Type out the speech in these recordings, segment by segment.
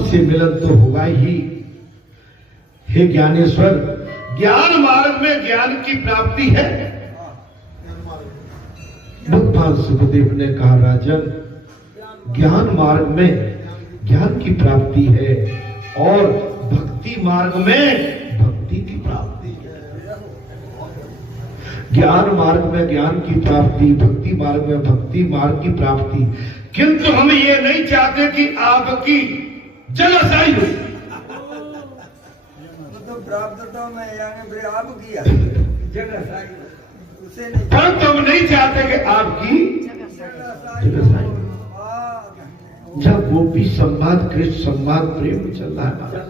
आपसे मिलन तो होगा ही। हे ज्ञानेश्वर, ज्ञान मार्ग में ज्ञान की प्राप्ति है। भगवान सुखदेव ने कहा, राजन, ज्ञान मार्ग में ज्ञान की प्राप्ति है और भक्ति मार्ग में भक्ति की प्राप्ति है। ज्ञान मार्ग में ज्ञान की प्राप्ति, भक्ति मार्ग में भक्ति मार्ग की प्राप्ति। किंतु हम ये नहीं चाहते कि आपकी जलाशाही हो। तो प्राप्त तो मैं यानी आप किया जलाशाही उसे नहीं, परंतु हम नहीं चाहते कि आपकी जलाशाही हो। जब गोपी संवाद, कृष्ण संवाद, प्रेम चल रहा है,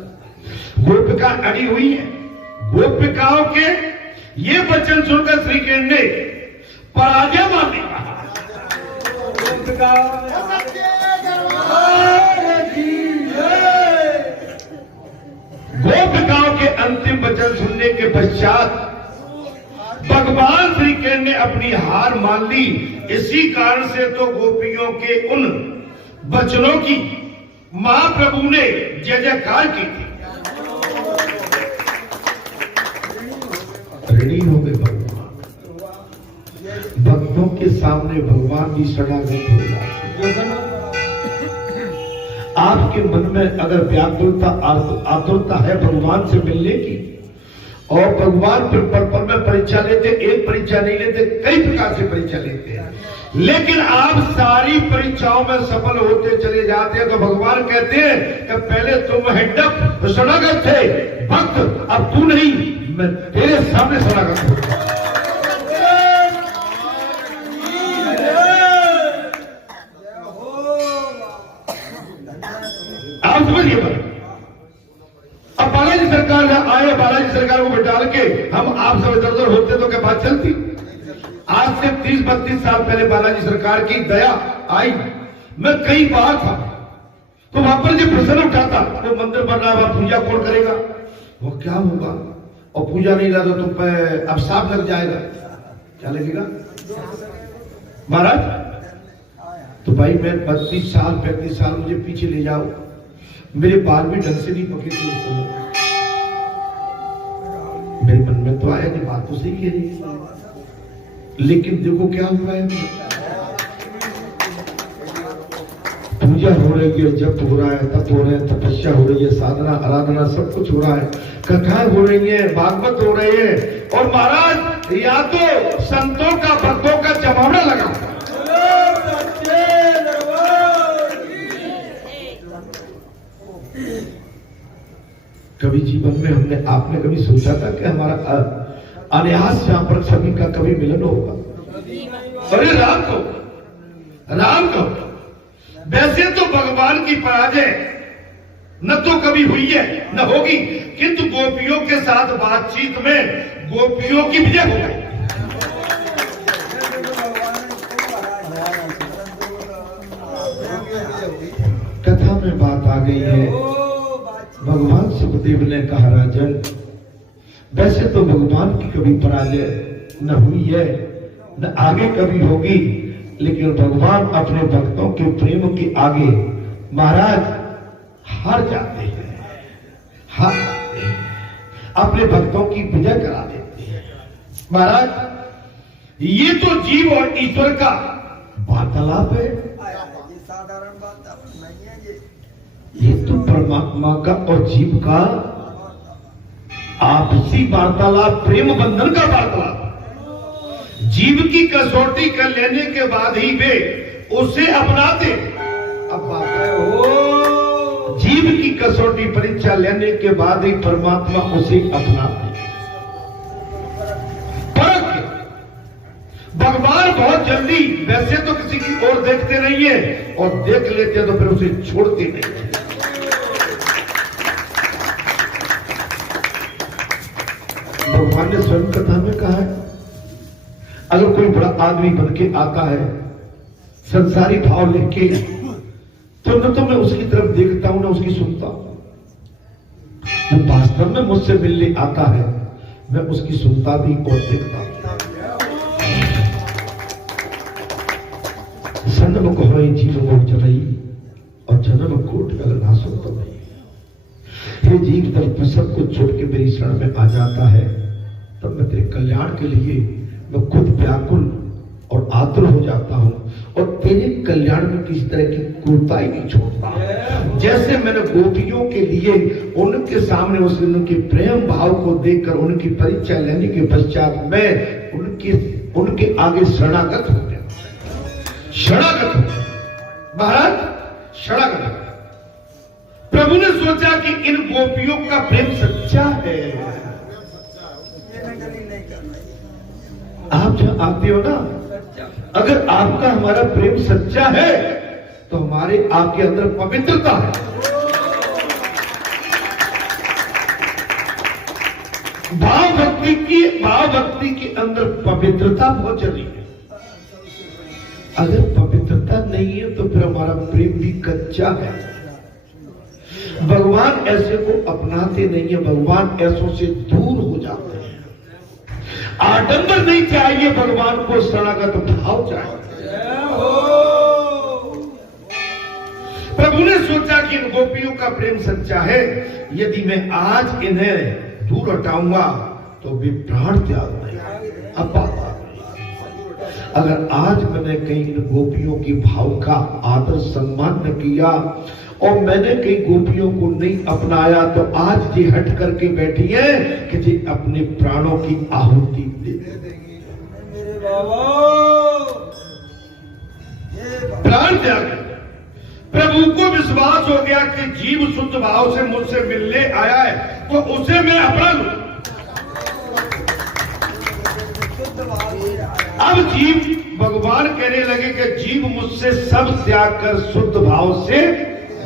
गोपिका अड़ी हुई है। गोपिकाओं के ये वचन सुनकर श्री कृष्ण ने पराजय मान ली। गोपिकाओं के अंतिम वचन सुनने के पश्चात भगवान श्री कृष्ण ने अपनी हार मान ली। इसी कारण से तो गोपियों के उन वचनों की महाप्रभु ने जय जयकार की थी। ऋणी हो गए भगवान, भक्तों के सामने भगवान भी शरणागत हो जाते। आपके मन में अगर व्याकुलता, आतुरता है भगवान से मिलने की, और भगवान पर में परीक्षा लेते, एक परीक्षा नहीं लेते, कई प्रकार से परीक्षा लेते हैं, लेकिन आप सारी परीक्षाओं में सफल होते चले जाते हैं। तो भगवान कहते हैं कि पहले तुम हेडअप शरणागत थे भक्त, अब तू नहीं, मैं तेरे सामने शरणागत हूं। आप समझिए बात। अब बालाजी सरकार आए, बालाजी सरकार को बिठाल के हम आप सब इधर उधर होते तो क्या बात चलती? आज से 30-32 साल पहले बालाजी सरकार की दया आई। मैं कई बार था तो वहां पर जो प्रश्न उठाता, तो मंदिर बन रहा है, पूजा कौन करेगा, वो क्या होगा, और पूजा नहीं लगा तो तुम अब साफ लग जाएगा, क्या लगेगा महाराज? तो भाई मैं 32 साल 35 साल मुझे पीछे ले जाओ, मेरे बाल भी ढंग से नहीं पके थे। मेरे मन में तो आया कि बात तो सही कह रही है, लेकिन देखो क्या हुआ है, पूजा हो रही है, जप हो रहा है, तप हो रहे हैं, तपस्या हो रही है, साधना आराधना सब कुछ हो रहा है, कथाएं हो रही है, भागवत हो रही है, और महाराज या तो संतों का भक्तों का जमावड़ा लगा। कभी जीवन में हमने, आपने कभी सोचा था कि हमारा अनायास यहाँ पर सभी का कभी मिलन होगा? अरे राम को वैसे तो भगवान की पराजय न तो कभी हुई है न होगी, किंतु गोपियों के साथ बातचीत में गोपियों की विजय हो गई। कथा में बात आ गई है। भगवान सुखदेव ने कहा, राजन, वैसे तो भगवान की कभी पराजय न हुई है न आगे कभी होगी, लेकिन भगवान अपने भक्तों के प्रेम के आगे महाराज हार जाते हैं, अपने भक्तों की विजय करा देते हैं। महाराज ये तो जीव और ईश्वर का वार्तालाप है, साधारण बात नहीं है ये तो परमात्मा का और जीव का आपसी वार्तालाप, प्रेम बंधन का वार्तालाप। जीव की कसौटी कर लेने के बाद ही वे उसे अपनाते। अब बात है, हो जीव की कसौटी परीक्षा लेने के बाद ही परमात्मा उसे अपनाते। परख भगवान बहुत जल्दी, वैसे तो किसी की ओर देखते नहीं है, और देख लेते तो फिर उसे छोड़ते नहीं है। भगवान ने स्वयं कथा में कहा है, अगर कोई बड़ा आदमी बन के आता है संसारी भाव लेके, तो न तो मैं उसकी तरफ देखता हूं न उसकी सुनता हूं। वो वास्तव में मुझसे मिलने आता है, मैं उसकी सुनता भी और देखता हूं। सन्म को जीव को चढ़ई और जन्म कोट का ना सुनता नहीं। सब कुछ छोड़ के मेरी शरण में आ जाता है, तब मैं तेरे कल्याण के लिए मैं खुद व्याकुल और आतुर हो जाता हूं और तेरे कल्याण में किसी तरह की कोताही नहीं छोड़ता। जैसे मैंने गोपियों के लिए उनके सामने उस उनके प्रेम भाव को देखकर उनकी परीक्षा लेने के पश्चात मैं उनके आगे शरणागत हो गया। शरणागत हो गया महाराज, शरणागत हो गया। प्रभु ने सोचा कि इन गोपियों का प्रेम सच्चा है। आप जहां आते हो ना, अगर आपका हमारा प्रेम सच्चा है तो हमारे आपके अंदर पवित्रता है। भाव भक्ति के अंदर पवित्रता बहुत जरूरी है। अगर पवित्रता नहीं है तो फिर हमारा प्रेम भी कच्चा है। भगवान ऐसे को अपनाते नहीं है, भगवान ऐसों से दूर हो जाते हैं। आडंबर नहीं चाहिए, भगवान को शरणागत भाव चाहिए। प्रभु ने सोचा कि इन गोपियों का प्रेम सच्चा है, यदि मैं आज इन्हें दूर हटाऊंगा तो भी प्राण त्याग देंगे। अब बात अगर आज मैंने कहीं इन गोपियों की भाव का आदर सम्मान न किया और मैंने कई गोपियों को नहीं अपनाया तो आज जी हट करके बैठी है कि जी अपने प्राणों की आहुति दे देंगे। प्राण त्याग। प्रभु को विश्वास हो गया कि जीव शुद्ध भाव से मुझसे मिलने आया है तो उसे मैं अपना लूं। अब जीव भगवान कहने लगे कि जीव मुझसे सब त्याग कर शुद्ध भाव से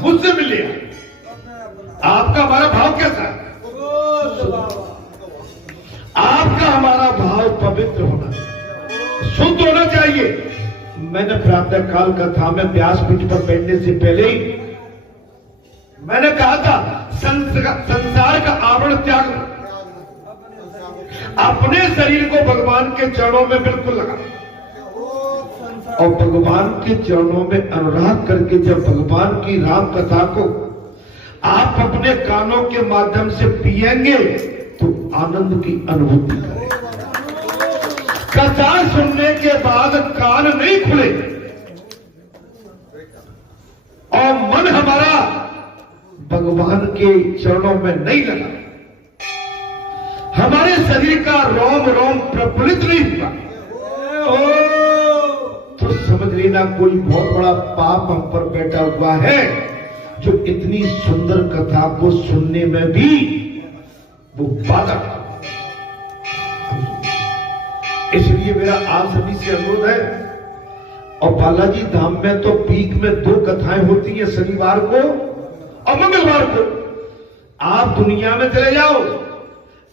मुझसे मिले। आपका हमारा भाव कैसा है? आपका हमारा भाव पवित्र होना, शुद्ध होना चाहिए। मैंने प्रातः काल कथा में व्यासपीठ पर बैठने से पहले ही मैंने कहा था संसार का आवरण त्याग, अपने शरीर को भगवान के चरणों में बिल्कुल लगा और भगवान के चरणों में अनुराग करके जब भगवान की राम कथा को आप अपने कानों के माध्यम से पिएंगे तो आनंद की अनुभूति करेंगे। कथा सुनने के बाद कान नहीं खुले और मन हमारा भगवान के चरणों में नहीं लगा, हमारे शरीर का रोम रोम प्रफुल्लित नहीं हुआ तो समझ लेना कोई बहुत बड़ा पाप हम पर बैठा हुआ है जो इतनी सुंदर कथा को सुनने में भी वो बाधा। इसलिए मेरा आप सभी से अनुरोध है, और बालाजी धाम में तो वीक में 2 कथाएं होती हैं, शनिवार को और मंगलवार को। आप दुनिया में चले जाओ,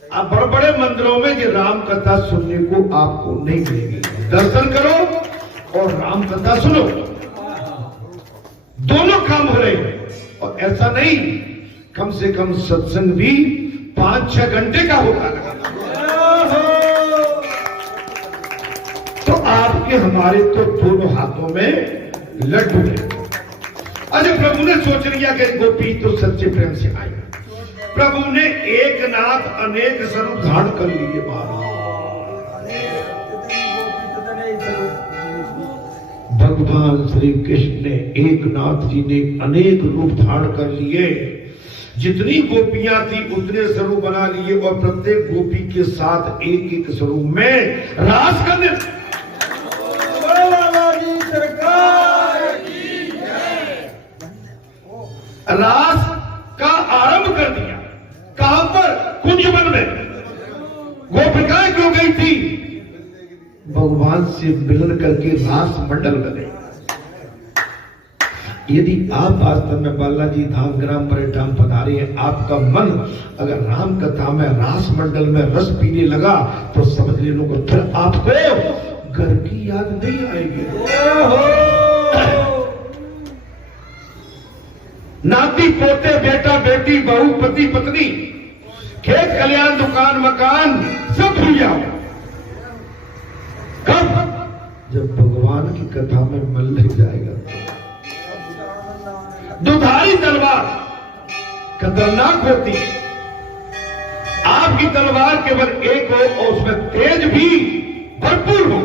आप बड़े बड़े मंदिरों में ये राम कथा सुनने को आपको नहीं मिलेगी। दर्शन करो और राम कथा सुनो, दोनों काम हो रहे हैं। और ऐसा नहीं, कम से कम सत्संग भी 5-6 घंटे का होता है तो आपके हमारे तो दोनों हाथों में लड्डू है। अच्छा, प्रभु ने सोच लिया कि गोपी तो सच्चे प्रेम से आई। प्रभु ने एक नाथ अनेक स्वरूप धारण कर लिए। भगवान श्री कृष्ण ने, एक नाथ जी ने अनेक रूप धारण कर लिए। जितनी गोपियां थी उतने स्वरूप बना लिए और प्रत्येक गोपी के साथ एक एक स्वरूप में रास करने। रास का आरंभ कर दिया। कहां पर? कुंजवन में। गोपिकाएं क्यों गई थी? भगवान से मिलन करके रास मंडल बने। यदि आप वास्तव में बालाजी धाम ग्राम परिधाम पधारे हैं, आपका मन अगर राम कथा में रास मंडल में रस पीने लगा तो समझ ले लोग फिर आपको घर की याद नहीं आएगी। नाती पोते बेटा बेटी बहू पति पत्नी खेत खलियान दुकान मकान सब भूल जाओ। कब? जब भगवान की कथा में मन लग जाएगा। दुधारी तलवार खतरनाक होती है, आपकी तलवार केवल एक हो और उसमें तेज भी भरपूर हो,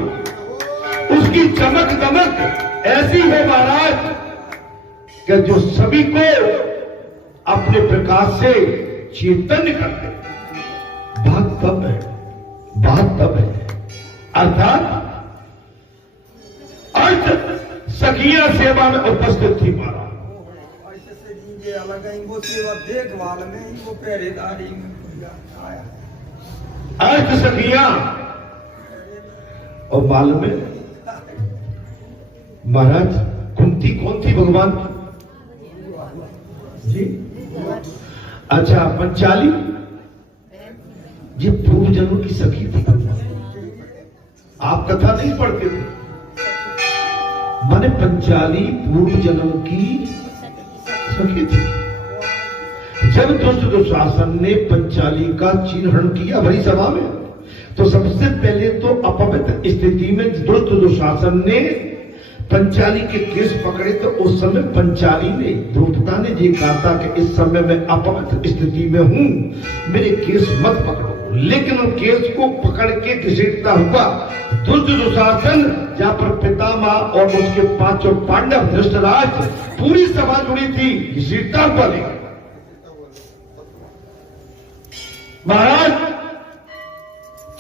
उसकी चमक दमक ऐसी हो महाराज कि जो सभी को अपने प्रकाश से चैतन्य करते। बात तब है अर्थात अर्थ सखिया सेवा में उपस्थित थी महाराज। ऐसे से जिनके अलग है इनको सेवा देखभाल में इनको पहरेदारी में आया अर्थ सखिया और बाल में महाराज कुंती कौन थी भगवान जी? अच्छा पंचाली ये पूर्व जन्मों की सखी थी। आप कथा नहीं पढ़ते थे? माने पंचाली पूर्व जन्म की सखी थी। जब दुष्ट दुशासन ने पंचाली का चिन्हन किया भरी सभा में, तो सबसे पहले तो अपवित्र स्थिति में दुष्ट दुशासन ने पंचाली के केस पकड़े। तो उस समय पंचाली ने द्रौपदा ने जी कहा था कि इस समय मैं अपवित्र स्थिति में हूं, मेरे केस मत पकड़ो। लेकिन उन केस को पकड़ के घसीटता हुआ दुष्ट दुशासन, जहां पर पितामह और उसके पांचों पांडव धृतराज पूरी सभा जुड़ी थी, घसीटता हुआ ले महाराज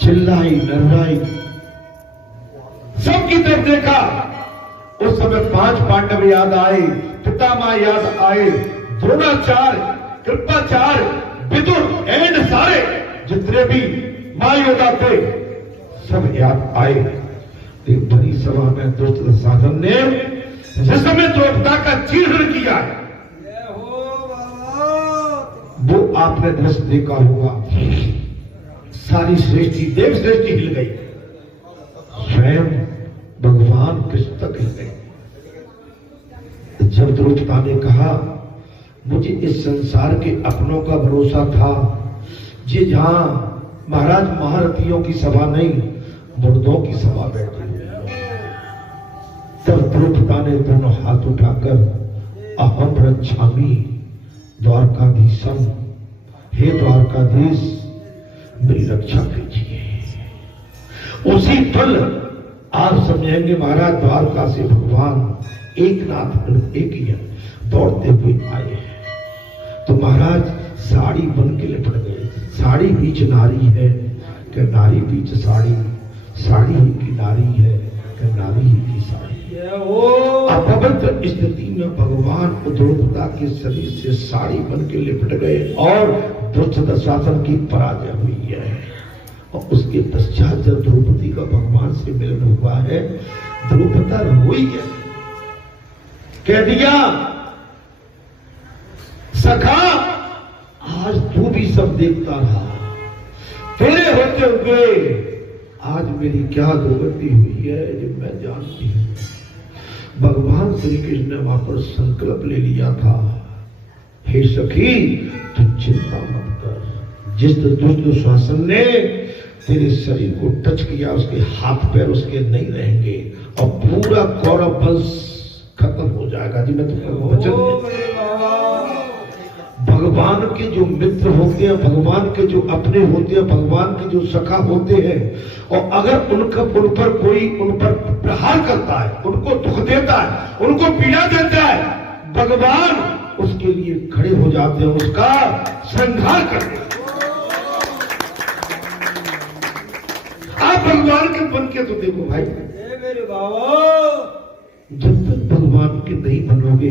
चिल्लाई नर्राई सबकी तरफ देखा। उस समय पांच पांडव याद आए, पितामह याद आए, द्रोणाचार्य, कृपाचार्य, विदुर एंड सारे जितने भी महायोद्धा थे सब याद आए। एक बड़ी सभा में दुष्ट दुशासन ने जिस समय द्रौपदा का चीर्ण किया वो आपने दृश्य देखा होगा। सारी सृष्टि देव सृष्टि हिल गई, स्वयं भगवान कृष्ण तक हिल गए। जब द्रौपदा ने कहा मुझे इस संसार के अपनों का भरोसा था, जी जहां महाराज महारथियों की सभा नहीं मुर्दों की सभा बैठी, तब द्रौपदा ने दोनों हाथ उठाकर अहम रक्षामि द्वारकाधीशम, हे द्वारकाधीश मेरी रक्षा कीजिए। उसी पल आप समझेंगे महाराज द्वारका से भगवान एकनाथ एक ही दौड़ते हुए आए। तो महाराज साड़ी बन के लिपट गए। साड़ी बीच नारी है कि नारी बीच साड़ी, साड़ी ही की नारी है कि नारी ही की साड़ी। अपवित्र स्थिति में भगवान द्रौपदा के शरीर से साड़ी बन के लिपट गए और दुष्ट दुशासन की पराजय हुई है। और उसके पश्चात जब द्रौपदी का भगवान से मिलन हुआ है, द्रौपदा रोई है, कह दिया सखा आज तू भी सब देखता रहा, तेरे होते हुए आज मेरी क्या दुर्गति हुई है जो मैं जानती हूं। भगवान श्री कृष्ण ने वहां पर संकल्प ले लिया था, हे सखी तू चिंता मत कर। जिस दुष्ट दुशासन ने तेरे शरीर को टच किया उसके हाथ पैर उसके नहीं रहेंगे और पूरा कौरव वंश खत्म हो जाएगा। जी मैं तुम्हें वचन, भगवान के जो मित्र होते हैं, भगवान के जो अपने होते हैं, भगवान के जो सखा होते हैं, और अगर उन पर कोई उन पर प्रहार करता है, उनको दुख देता है, उनको पीड़ा देता है, भगवान उसके लिए खड़े हो जाते हैं, उसका संहार करते हैं। आप भगवान के बन के तो देखो भाई, मेरे बाबा जब तक भगवान के नहीं बनोगे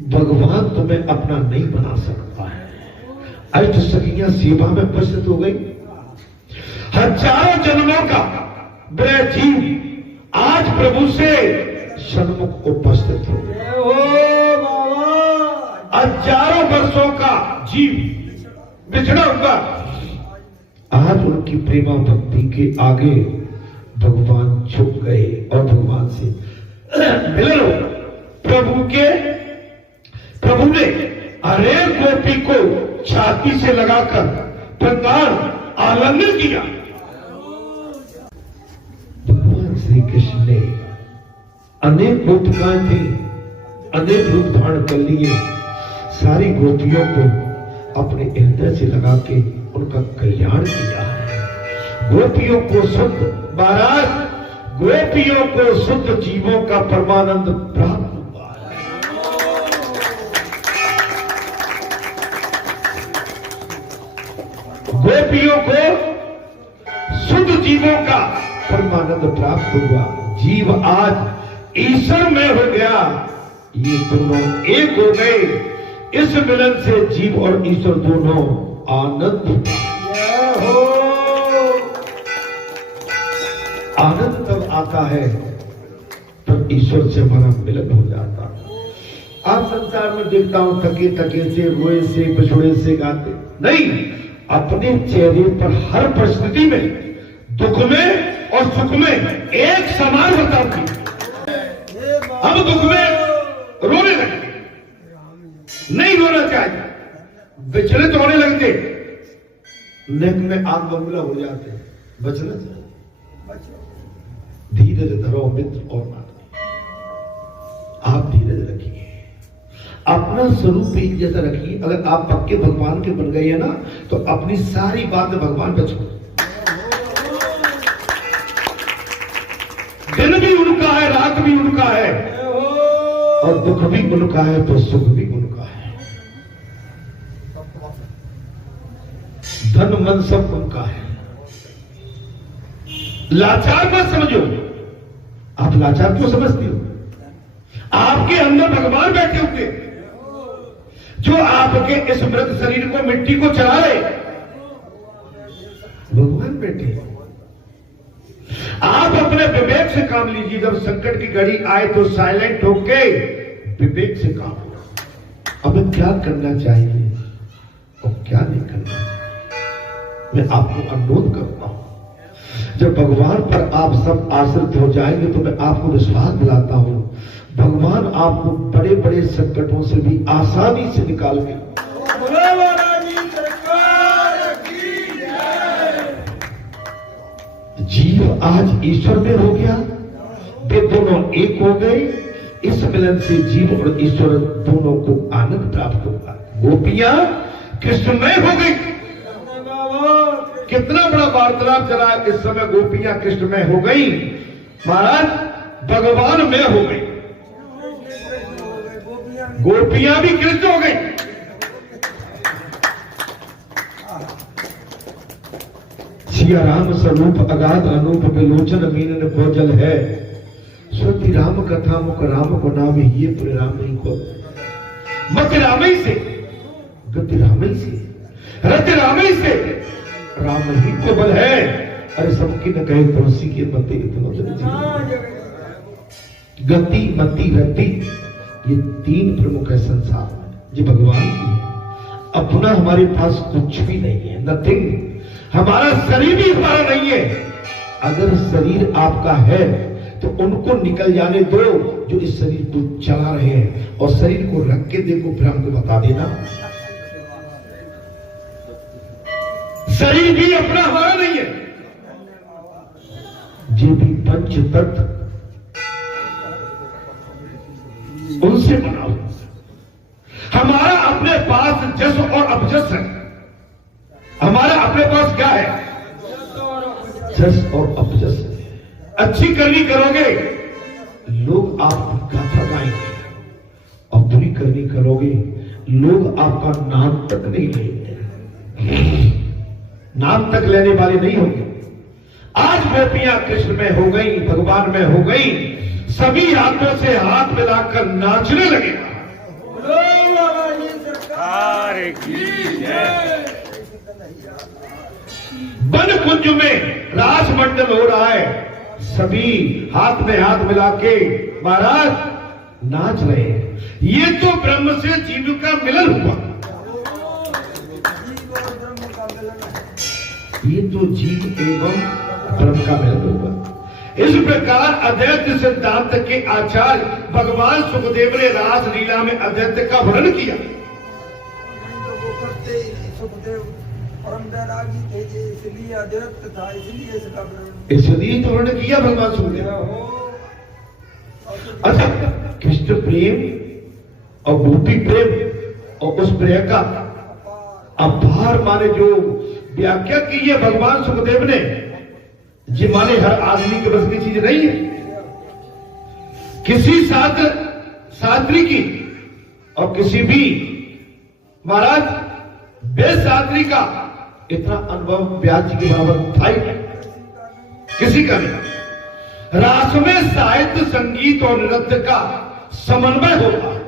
भगवान तुम्हें अपना नहीं बना सकता है। अष्ट सखियां सेवा में उपस्थित हो गई। हजारों जन्मों का वह जीव आज प्रभु से सन्मुख उपस्थित हो गए। हजारों वर्षों का जीव बिछड़ा हुआ आज उनकी प्रेमा भक्ति के आगे भगवान झुक गए और भगवान से मिलन हो। प्रभु ने अरे गोपी को छाती से लगाकर प्रकार आलिंगन किया। भगवान श्री कृष्ण ने अनेक गोपिकाएं थी, अनेक रूप धारण कर लिए, सारी गोपियों को अपने हृदय से लगा के उनका कल्याण किया है। गोपियों को शुद्ध, महाराज गोपियों को शुद्ध जीवों का परमानंद प्राप्त हुआ है। गोपियों को शुद्ध जीवों का परमानंद प्राप्त हुआ। जीव आज ईश्वर में हो गया, ये दोनों एक हो गए। इस मिलन से जीव और ईश्वर दोनों आनंद हो। आनंद तब आता है तब ईश्वर से हमारा मिलन हो जाता है। आप संसार में देखता हूं थके थके से, रोए से, पिछड़े से गाते नहीं, अपने चेहरे पर हर परिस्थिति में, दुख में और सुख में एक समान बताती। हम दुख में रोने लगते, नहीं रोना चाहिए, विचलित होने लगते, नेक में आग बबूला हो जाते, बचना चाहिए। धीरज धरो मित्र और नाथ, आप धीरज रखिए, अपना स्वरूप एक जैसा रखिए। अगर आप पक्के भगवान के बन गए हैं ना, तो अपनी सारी बातें भगवान पे छोड़। दिन भी उनका है, रात भी उनका है, और दुख भी उनका है तो सुख भी उनका है। धन मन सब उनका है। लाचार मत समझो, आप लाचार क्यों समझती हो? आपके अंदर भगवान बैठे होंगे जो आपके इस मृत शरीर को, मिट्टी को चला रहे। भगवान बैठे। आप अपने विवेक से काम लीजिए। जब संकट की घड़ी आए तो साइलेंट होके विवेक से काम लो। हमें क्या करना चाहिए और क्या नहीं करना चाहिए, मैं आपको अनुरोध करता हूं। जब भगवान पर आप सब आश्रित हो जाएंगे तो मैं आपको विश्वास दिलाता हूं, भगवान आपको बड़े बड़े संकटों से भी आसानी से निकाल के। जीव आज ईश्वर में हो गया, वे दोनों एक हो गए। इस मिलन से जीव और ईश्वर दोनों को आनंद प्राप्त होगा। गोपियां कृष्णमय हो गई। कितना बड़ा वार्तालाप चला इस समय। गोपियां कृष्णमय हो गई, महाराज भगवान में हो गई। गोपियां भी कृष्ण हो गई। सिया राम स्वरूप अगाध अनूप विलोचन मीनन भोजल है। श्रुति राम कथा मुख राम को नाम ये पुर राम ही को। मत रामई से, गति रामई से, रत रामई से, राम ही को बल है। अरे सबकी न कहे तुलसी के मते गति मति रति, ये तीन प्रमुख है संसार में, जो भगवान की है। अपना हमारे पास कुछ भी नहीं है, नथिंग। हमारा शरीर भी हमारा नहीं है। अगर शरीर आपका है तो उनको निकल जाने दो जो इस शरीर को चला रहे हैं, और शरीर को रख के देखो, फिर हमको बता देना। शरीर भी अपना हमारा नहीं है। जो भी पंच तत्व उनसे बना हुआ। हमारा अपने पास जस और अपजस है। हमारा अपने पास क्या है? जस और अपजस है। अच्छी करनी करोगे लोग आपका ठगाएंगे, और बुरी करनी करोगे लोग आपका नाम तक नहीं लेंगे, नाम तक लेने वाले नहीं होंगे। आज गोपियां कृष्ण में हो गई, भगवान में हो गई, सभी हाथों से हाथ मिलाकर नाचने लगे। वन कुंज में रास मंडल हो रहा है, सभी हाथ में हाथ मिला के महाराज नाच रहे हैं। ये तो ब्रह्म से जीव का मिलन हुआ। ये तो जीव एवं ब्रह्म का मिलन हुआ। इस प्रकार अद्वैत सिद्धांत के आचार्य भगवान सुखदेव ने रास लीला में अद्वैत का वर्णन किया। परम वैरागी थे, इसलिए अद्वैत था, इसलिए इसका इसलिए तो उन्होंने किया भगवान सुखदेव। अच्छा, कृष्ण प्रेम और गोपी प्रेम और उस प्रेम का अपार माने जो व्याख्या की है भगवान सुखदेव ने, ये माने हर आदमी के बस की चीज नहीं है। किसी शास्त्री की और किसी भी महाराज बेशास्त्री का इतना अनुभव व्यास जी के बराबर था ही नहीं, किसी का नहीं। रास में साहित्य, संगीत और नृत्य का समन्वय होता है।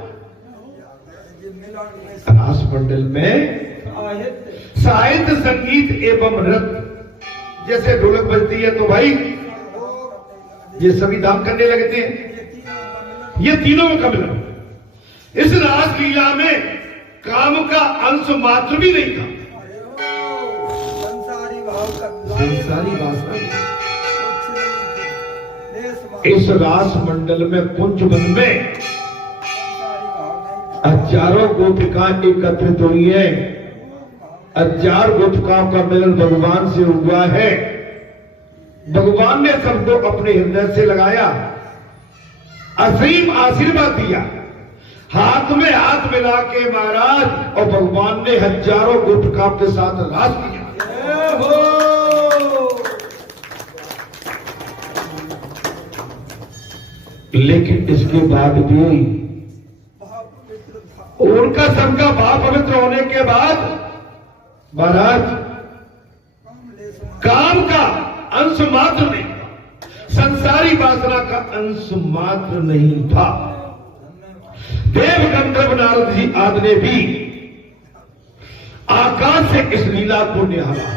रास मंडल में साहित्य, संगीत एवं नृत्य, जैसे ढोलक बजती है तो भाई ये सभी दाम करने लगते हैं, ये तीनों का मिलन। इस रास लीला में काम का अंश मात्र भी नहीं था। संसारी वासना इस रास मंडल में कुंज वन में हजारों गोपिकाएं एकत्रित हुई है। 1000 गोपिकाओं का मिलन भगवान से हुआ है। भगवान ने सबको अपने हृदय से लगाया, असीम आशीर्वाद दिया, हाथ में हाथ मिला के महाराज, और भगवान ने हजारों गोपिकाओं के साथ रास किया। लेकिन इसके बाद भी उनका सबका भाव पवित्र होने के बाद महाराज काम का अंश मात्र नहीं, संसारी वासना का अंश मात्र नहीं था। देव गंधर्व नारद जी आदि ने भी आकाश से इस लीला को निहारा।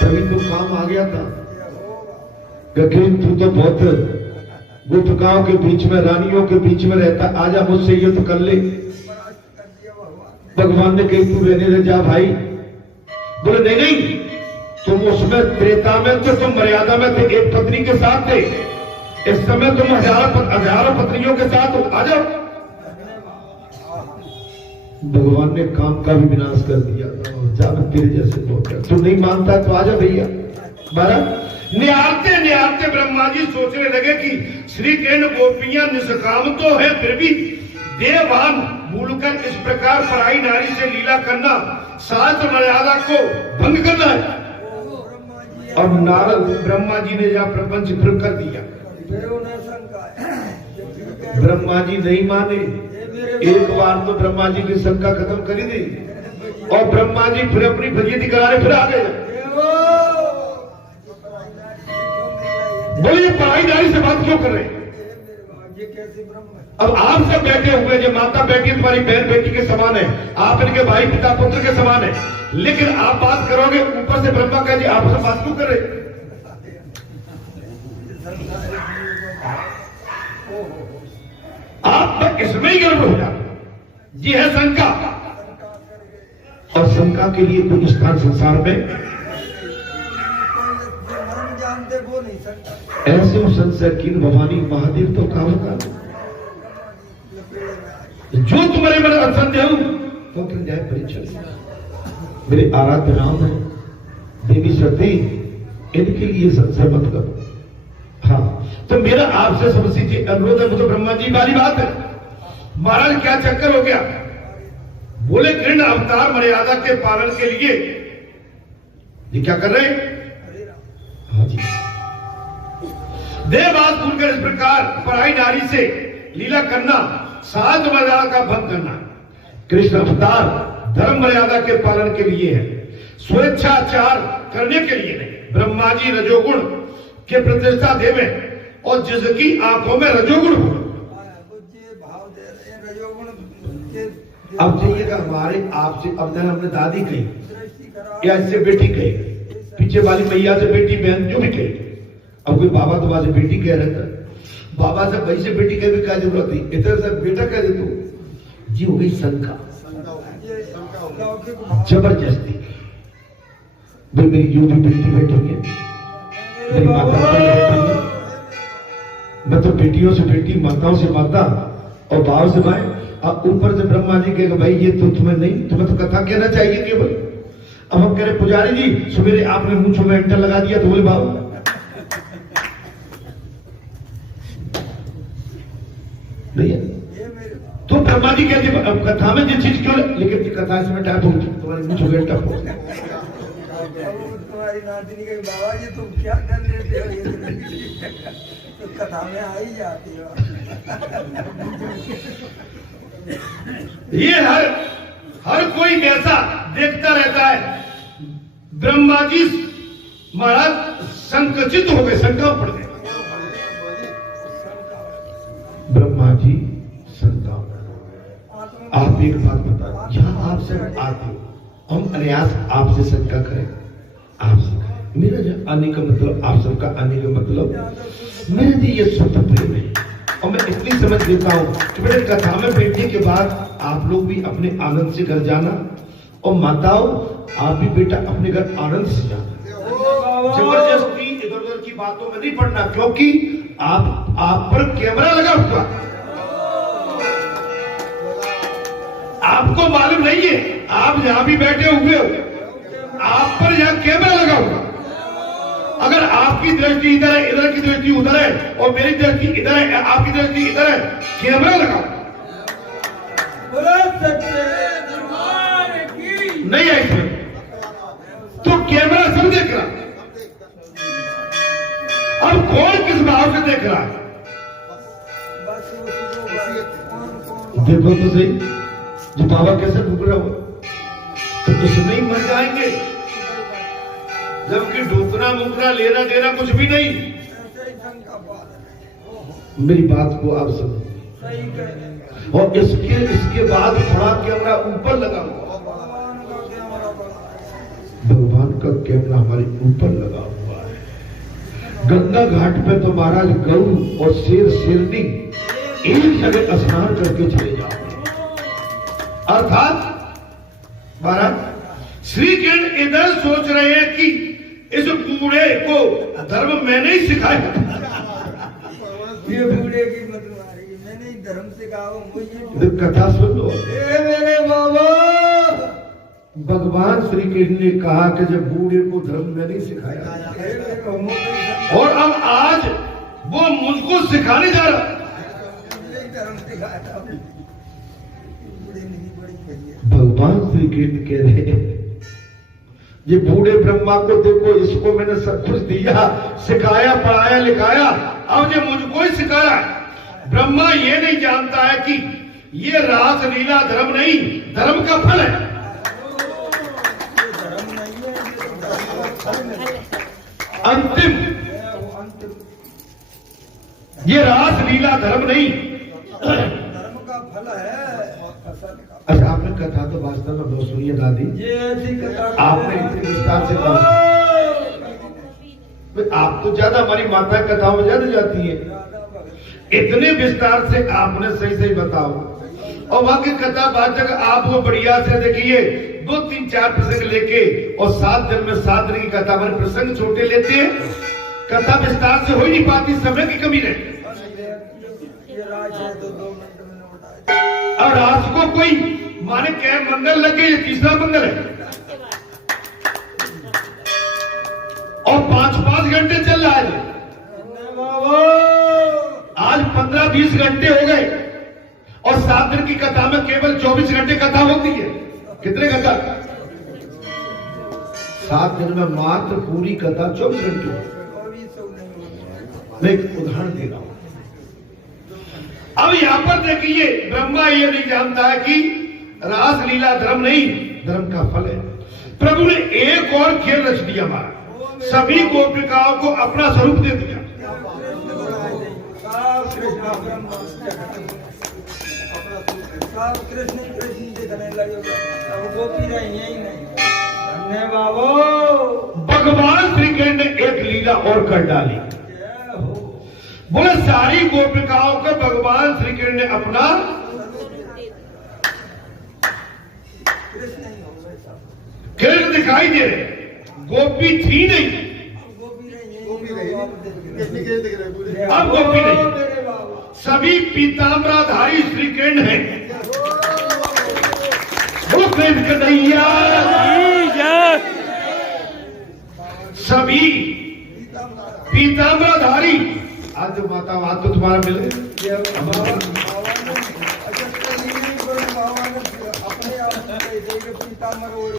तभी तो काम आ गया था। गगन तू तो बहुत गोपिकाओं के बीच में, रानियों के बीच में रहता, आजा मुझसे ये तो कर ले। भगवान ने कही तू रहने दे, जा भाई। बोले नहीं नहीं, तुम उसमें त्रेता में थे, तुम मर्यादा में थे, एक पत्नी के साथ थे। इस समय तुम हजारों पत्नियों के साथ हो, आ जाओ। भगवान ने काम का भी विनाश कर दिया। जा मैं तेरे जैसे हो गया, तू नहीं मानता तो आजा भैया। महाराज निहारते निहारते ब्रह्मा जी सोचने लगे कि श्री कृष्ण गोपियां निष्काम तो है, फिर भी देवभान भूलकर इस प्रकार पराई नारी से लीला करना शास्त्र मर्यादा को भंग करना है। और नारद ब्रह्मा जी ने यह प्रपंच शुरू कर दिया। ब्रह्मा जी नहीं माने। एक बार तो ब्रह्मा जी की शंका खत्म करी दी, और ब्रह्मा जी फिर अपनी फजीयती कराने फिर आ गए। बोलिए पराई नारी से बात क्यों कर रहे हैं? अब आप सब बैठे हुए, जो माता बेटी तुम्हारी बहन बेटी के समान है, आप इनके भाई पिता पुत्र के समान है, लेकिन आप बात करोगे, ऊपर से ब्रह्मा कहे आप सब बात क्यों कर रहे? आप इसमें ही गड़बड़ हो जाता। जी है शंका, और शंका के लिए कोई स्थान संसार में ऐसे संशय की भवानी महादेव तो काम का जो तुम्हारे मन असंदेह तो फिर जाए परीक्षा। मेरे आराध्य राम है, देवी सती, इनके लिए संशय मत करो। हाँ, तो मेरा आपसे समझी जी अनुरोध है, तो ब्रह्मा जी वाली बात है। महाराज क्या चक्कर हो गया? बोले कृष्ण अवतार मर्यादा के पालन के लिए ये क्या कर रहे हैं? हाँ जी, देवबात भूलकर इस प्रकार पराई नारी से लीला करना शास्त्र मर्यादा का भंग करना। कृष्ण अवतार धर्म मर्यादा के पालन के लिए है, स्वेच्छाचार करने के लिए नहीं। ब्रह्मा जी रजोगुण के प्रतिष्ठा देवे, और जिसकी आंखों में रजोगुण हो। अब देखिएगा हमारे आपसे, अब जरा हमने दादी कही या इससे बेटी कही, पीछे वाली मैया से बेटी बहन जो भी कही। अब कोई बाबा तो वहां से बेटी कह रहा था, बाबा से भाई से बेटी कह भी क्या जरूरत थी, इधर से बेटा कह दे तू। जी हो गई शंका, जबरदस्ती। भाई मेरी जो भी बेटी बैठी है, मेरी माता बैठी है, मैं तो बेटियों से बेटी, माताओं से माता और भाव से भाई। अब ऊपर से ब्रह्मा जी कहेगा भाई ये तो तुम्हें नहीं, तुम्हें तो कथा कहना चाहिए केवल। अब हम कह रहे पुजारी जी सवेरे आपने मुंह में एंटर लगा दिया, तो बोले भाव नहीं है। तो ब्रह्मा जी नाती कहती कथा में ये चीज क्यों, लेकिन कथा से मैं टाइप हो तुम्हारी मुझ हो गया टप हो। तुम्हारी नाती कही बाबा ये तुम क्या कर लेते हो, ये तो कथा में आ ही जाती हो। ये हर कोई वैसा देखता रहता है। ब्रह्मा जी महाराज संकुचित हो गए, शंका पड़ गए। ब्रह्मा जी शंका, आप एक बात बता, जहां आप सब आते हो, हम अनायास आपसे शंका करें, आपसे मेरा जो आने का मतलब, आप सबका आने का मतलब मेरे लिए ये शुद्ध प्रेम है। और मैं इतनी समझ लेता हूँ कि मेरे कथा में बैठने के बाद आप लोग भी अपने आनंद से घर जाना, और माताओं आप भी बेटा अपने घर आनंद से जाना। जबरदस्ती इधर उधर की बातों में नहीं पड़ना, क्योंकि आप पर कैमरा लगा हुआ, आपको मालूम नहीं है, आप यहां भी बैठे हुए हो, आप पर यहां कैमरा लगा हुआ। अगर आपकी दृष्टि इधर है, इधर की दृष्टि उधर है, और मेरी दृष्टि इधर है, आपकी दृष्टि इधर है, कैमरा लगा नहीं है इसमें, तो कैमरा सब देख रहा। अब कौन किस भाव से देख रहा है? देखो तो सही, जो बाबा कैसे ढूंढ रहा हुआ, तो इसमें ही मर जाएंगे, जबकि ढूंढना मुकना लेना देना कुछ भी नहीं। मेरी बात को आप सुनो, और इसके बाद बड़ा कैमरा ऊपर लगा हुआ, भगवान का कैमरा हमारे ऊपर लगा हुआ है। गंगा घाट पे तो महाराज गऊ और शेरनी एक जगह स्नान करके चले जाओ। अर्थात महाराज श्री कृष्ण इधर सोच रहे हैं कि इस बूढ़े को धर्म मैंने ही सिखाया। ये बूढ़े की मत मारी, मैंने ही धर्म सिखाओ मुझे। कथा सुन लो, मेरे बाबा, भगवान श्री कृष्ण ने कहा कि जब बूढ़े को धर्म मैंने ही सिखाया, और अब आज वो मुझको सिखाने जा रहा। भगवान श्री कृष्ण कह रहे हैं, ये बूढ़े ब्रह्मा को देखो, इसको मैंने सब कुछ दिया, सिखाया, पढ़ाया, लिखाया, अब ये मुझको ही सिखा रहा है। ब्रह्मा ये नहीं जानता है कि ये रास लीला धर्म नहीं, धर्म का फल है। अंतिम, ये रास लीला धर्म नहीं, धर्म का फल है। अच्छा, आपने कथा तो वास्तव में बहुत सुनी है दादी, ये ऐसी कथा आपने इतने विस्तार से कहा, आप तो ज्यादा, हमारी माता कथाओं में ज्यादा जाती है, इतने विस्तार से आपने सही सही बताओ। और वहां की कथा वाचक आप वो बढ़िया से देखिए, 2 3 4 प्रसंग लेके, और 7 दिन में 7 दिन की कथा, हमारे प्रसंग छोटे लेते हैं, कथा विस्तार से हो ही नहीं पाती, समय की कमी रहती। और रात को कोई माने क्या मंगल लगे, ये तीसरा मंगल है, और 5-5 घंटे चल रहा है। आज 15-20 घंटे हो गए, और 7 दिन की कथा में केवल 24 घंटे कथा होती है। कितने कथा? 7 दिन में मात्र पूरी कथा 24 घंटे। मैं एक उदाहरण दे रहा हूं। अब यहां पर देखिए, ब्रह्मा ये नहीं जानता है कि रास लीला धर्म नहीं, धर्म का फल है। प्रभु ने एक और खेल रच दिया हमारा, सभी गोपिकाओं को अपना स्वरूप दे दिया। कृष्ण दिखने लगे, गोपी रही ही नहीं। भगवान श्री कृष्ण ने एक लीला और कर डाली, बोले सारी गोपिकाओं को भगवान श्री कृष्ण ने अपना कृष्ण दिखाई दे रहे, गोपी थी नहीं, अब गोपी नहीं, सभी पीताम्बराधारी श्री कृष्ण हैं। वो कृष्ण कन्हैया, सभी पीताम्बराधारी। आज तो माता, आज तो तुम्हारा मिले, पड़े थे कि पीताम्बर और